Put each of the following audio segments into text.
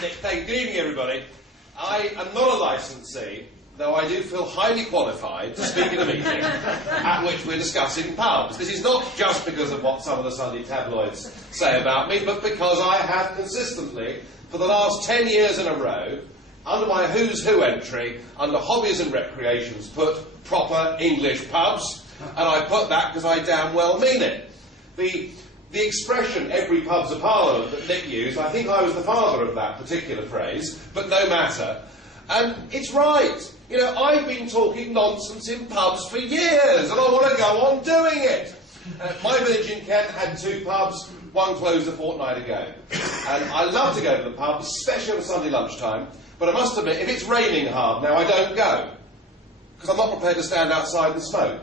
Nick, thank you. Good evening, everybody. I am not a licensee, though I do feel highly qualified to speak in a meeting at which we're discussing pubs. This is not just because of what some of the Sunday tabloids say about me, but because I have consistently, for the last 10 years in a row, under my Who's Who entry, under Hobbies and Recreations, put proper English pubs, and I put that because I damn well mean it. The expression, every pub's a parliament, that Nick used, I think I was the father of that particular phrase, but no matter. And it's right. You know, I've been talking nonsense in pubs for years, and I want to go on doing it. My village in Kent had 2 pubs, one closed a fortnight ago. And I love to go to the pub, especially on Sunday lunchtime, but I must admit, if it's raining hard now, I don't go, because I'm not prepared to stand outside and smoke.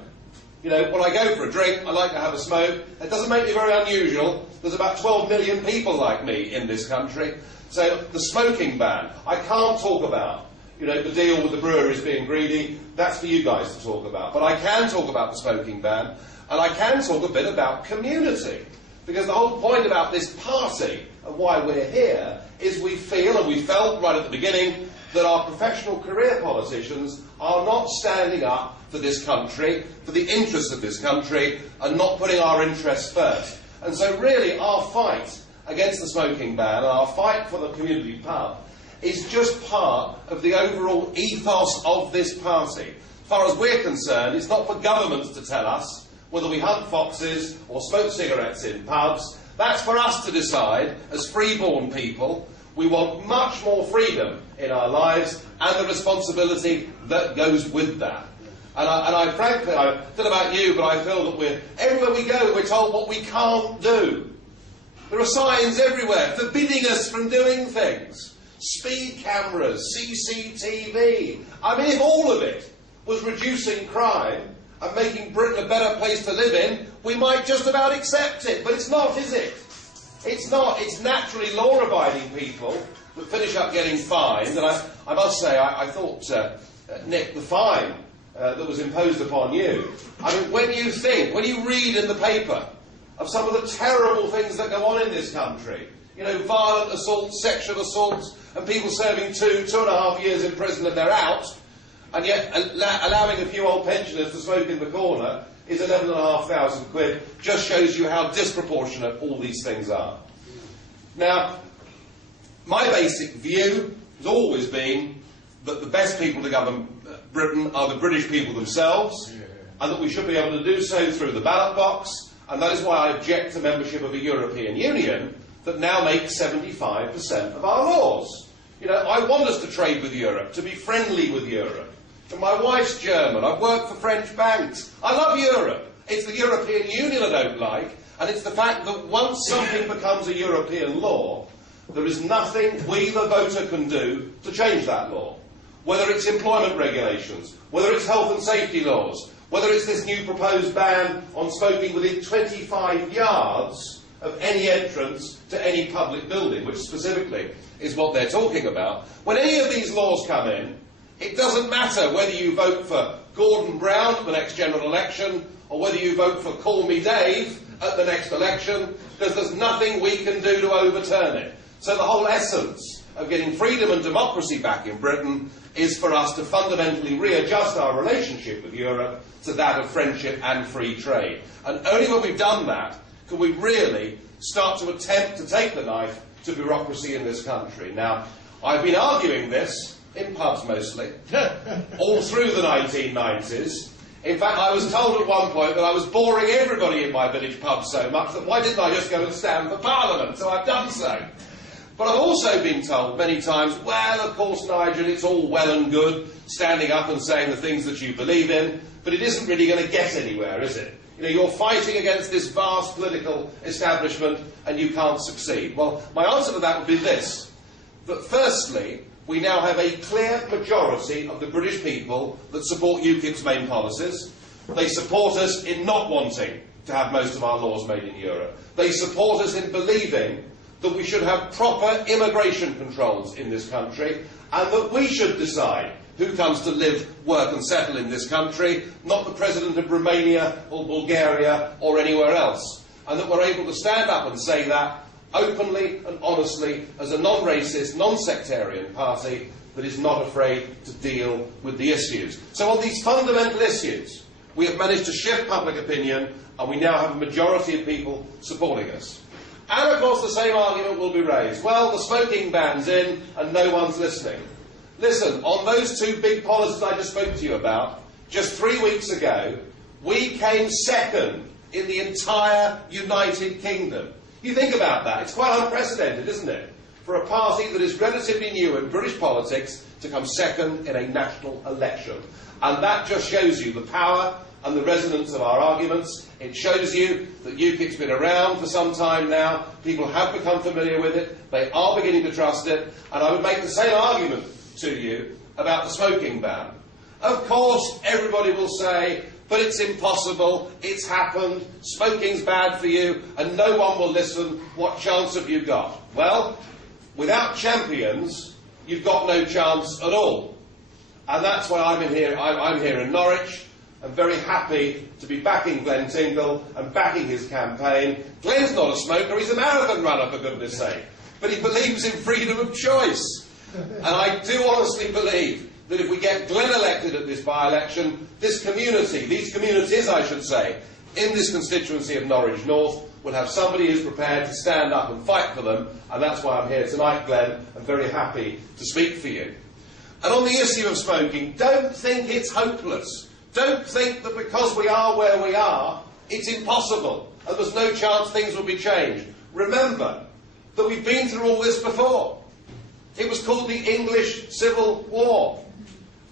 You know, when I go for a drink, I like to have a smoke. It doesn't make me very unusual. There's about 12 million people like me in this country. So the smoking ban, I can't talk about. You know, the deal with the breweries being greedy, that's for you guys to talk about. But I can talk about the smoking ban, and I can talk a bit about community. Because the whole point about this party and why we're here is we feel, and we felt right at the beginning, that our professional career politicians are not standing up for this country, for the interests of this country, and not putting our interests first. And so really our fight against the smoking ban and our fight for the community pub is just part of the overall ethos of this party. As far as we're concerned, it's not for governments to tell us whether we hunt foxes or smoke cigarettes in pubs. That's for us to decide as freeborn people. We want much more freedom in our lives and the responsibility that goes with that. And I frankly, I don't know about you, but I feel that everywhere we go, we're told what we can't do. There are signs everywhere forbidding us from doing things. Speed cameras, CCTV. I mean, if all of it was reducing crime and making Britain a better place to live in, we might just about accept it. But it's not, is it? It's not. It's naturally law-abiding people that finish up getting fined. And I must say, I thought, Nick, the fine that was imposed upon you, I mean, when you read in the paper of some of the terrible things that go on in this country, you know, violent assaults, sexual assaults, and people serving 2.5 years in prison and they're out, and yet allowing a few old pensioners to smoke in the corner is £11,500, just shows you how disproportionate all these things are. Now, my basic view has always been that the best people to govern Britain are the British people themselves, and that we should be able to do so through the ballot box, and that is why I object to membership of a European Union that now makes 75% of our laws. You know, I want us to trade with Europe, to be friendly with Europe. And my wife's German, I've worked for French banks. I love Europe. It's the European Union I don't like, and it's the fact that once something becomes a European law, there is nothing we, the voter, can do to change that law. Whether it's employment regulations, whether it's health and safety laws, whether it's this new proposed ban on smoking within 25 yards of any entrance to any public building, which specifically is what they're talking about. When any of these laws come in, it doesn't matter whether you vote for Gordon Brown at the next general election or whether you vote for Call Me Dave at the next election, because there's nothing we can do to overturn it. So the whole essence of getting freedom and democracy back in Britain is for us to fundamentally readjust our relationship with Europe to that of friendship and free trade. And only when we've done that can we really start to attempt to take the knife to bureaucracy in this country. Now, I've been arguing this, in pubs mostly, all through the 1990s. In fact, I was told at one point that I was boring everybody in my village pub so much that why didn't I just go and stand for Parliament? So I've done so. But I've also been told many times, well, of course, Nigel, it's all well and good standing up and saying the things that you believe in, but it isn't really going to get anywhere, is it? You know, you're fighting against this vast political establishment and you can't succeed. Well, my answer to that would be this, that firstly, we now have a clear majority of the British people that support UKIP's main policies. They support us in not wanting to have most of our laws made in Europe. They support us in believing that we should have proper immigration controls in this country and that we should decide who comes to live, work and settle in this country, not the President of Romania or Bulgaria or anywhere else. And that we're able to stand up and say that openly and honestly as a non-racist, non-sectarian party that is not afraid to deal with the issues. So on these fundamental issues, we have managed to shift public opinion, and we now have a majority of people supporting us. And of course the same argument will be raised. Well, the smoking ban's in and no one's listening. Listen, on those two big policies I just spoke to you about, just 3 weeks ago, we came second in the entire United Kingdom. You think about that. It's quite unprecedented, isn't it? For a party that is relatively new in British politics to come second in a national election. And that just shows you the power and the resonance of our arguments. It shows you that UKIP's been around for some time now. People have become familiar with it. They are beginning to trust it. And I would make the same argument to you about the smoking ban. Of course, everybody will say, but it's impossible, it's happened, smoking's bad for you, and no one will listen. What chance have you got? Well, without champions, you've got no chance at all. And that's why I'm here in Norwich. I'm very happy to be backing Glenn Tingle and backing his campaign. Glenn's not a smoker, he's a marathon runner, for goodness sake. But he believes in freedom of choice. And I do honestly believe that if we get Glenn elected at this by-election, this community, these communities I should say, in this constituency of Norwich North, will have somebody who's prepared to stand up and fight for them, and that's why I'm here tonight, Glenn. I'm very happy to speak for you. And on the issue of smoking, don't think it's hopeless. Don't think that because we are where we are, it's impossible, and there's no chance things will be changed. Remember that we've been through all this before. It was called the English Civil War.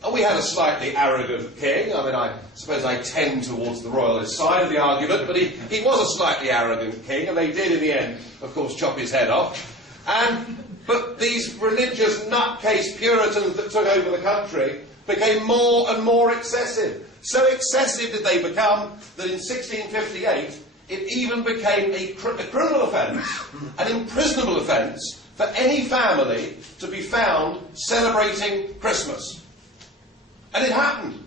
And we had a slightly arrogant king. I mean, I suppose I tend towards the royalist side of the argument, but he was a slightly arrogant king, and they did, in the end, of course, chop his head off. But these religious nutcase Puritans that took over the country became more and more excessive. So excessive did they become that in 1658 it even became a criminal offence, an imprisonable offence, for any family to be found celebrating Christmas. And it happened.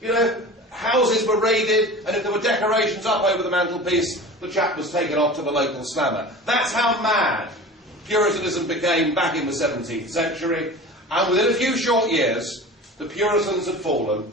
You know, houses were raided, and if there were decorations up over the mantelpiece, the chap was taken off to the local slammer. That's how mad Puritanism became back in the 17th century. And within a few short years, the Puritans had fallen,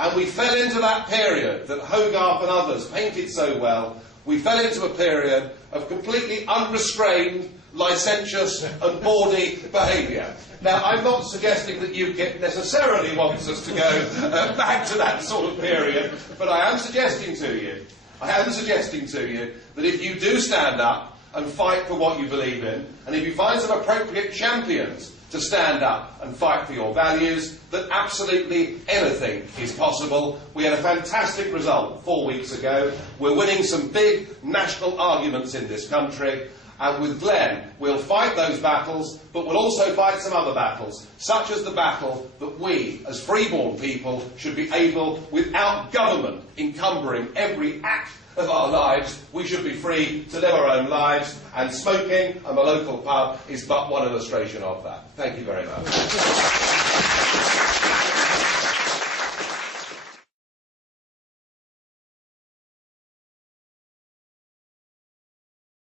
and we fell into that period that Hogarth and others painted so well. We fell into a period of completely unrestrained, licentious and bawdy behaviour. Now, I'm not suggesting that UKIP necessarily wants us to go back to that sort of period, but I am suggesting to you that if you do stand up and fight for what you believe in, and if you find some appropriate champions to stand up and fight for your values, that absolutely anything is possible. We had a fantastic result 4 weeks ago. We're winning some big national arguments in this country. And with Glenn, we'll fight those battles, but we'll also fight some other battles, such as the battle that we, as freeborn people, should be able, without government encumbering every act of our lives, we should be free to live our own lives, and smoking and the local pub is but one illustration of that. Thank you very much.